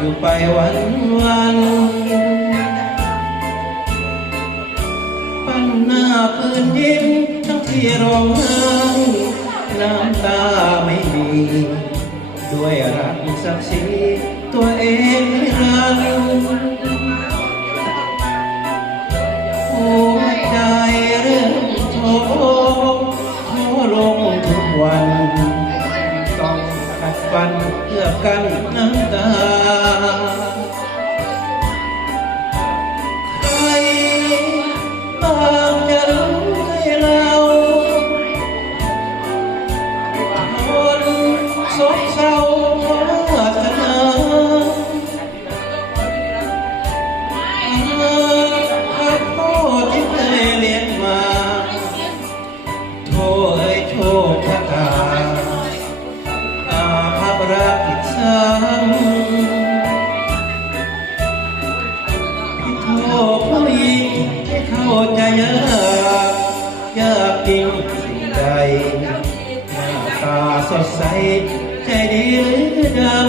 อยู่ไปวันปั้นหน้าพื้นยิ้มทั้งที่ร้องไห้น้ำตาไม่มีด้วยรักศักดิ์ศรีตัวเองรักหัวใจเริ่มท้อลงทุกวันต้องกัดฟันเพื่อกันน้ำตาใครบ้างจะรู้ให้เราคนซบเศร้าวาสนาพักพ่อที่เคยเลี้ยงมาโทษเอ่ยโชคชะตาอาภัพรักผิดซ้ำพี่โทษผู้หญิงให้เข้าใจยากจริงสิ่งใดหน้าตาสดใสใจดีหรือดำ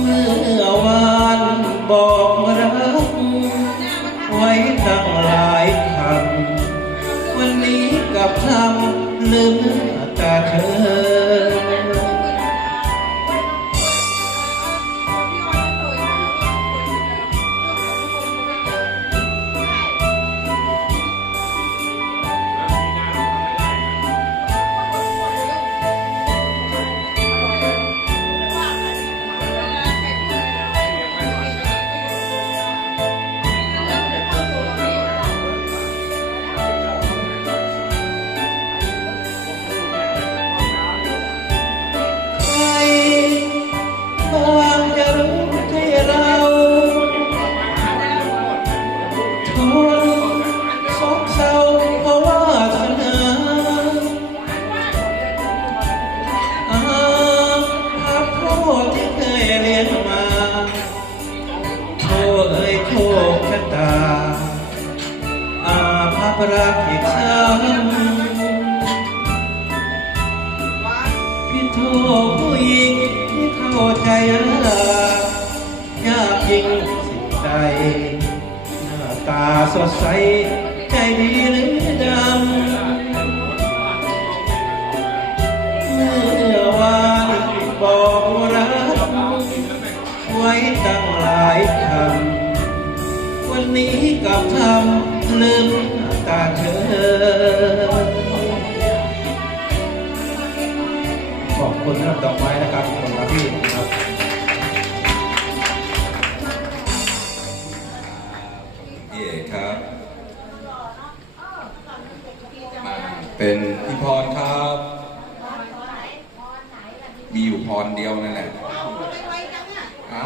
เมื่อวานบอกรักไว้ตั้งหลายคำวันนี้กลับทำลืมตาเธอรักอีกซ้ำพี่โทษผู้หญิงที่เข้าใจยากจริงสิ่งใดหน้าตาสดใสใจดีหรือดำเมื่อวานบอกรักไว้ตั้งหลายคำวันนี้กลับทำลืมตาเธอขอบคุณครับดอกไม้นะครับขอบคุณครับพี่ครับพี่เอกครับมาเป็นพี่พรครับมีอยู่พรเดียวนั่นแหละเอ้า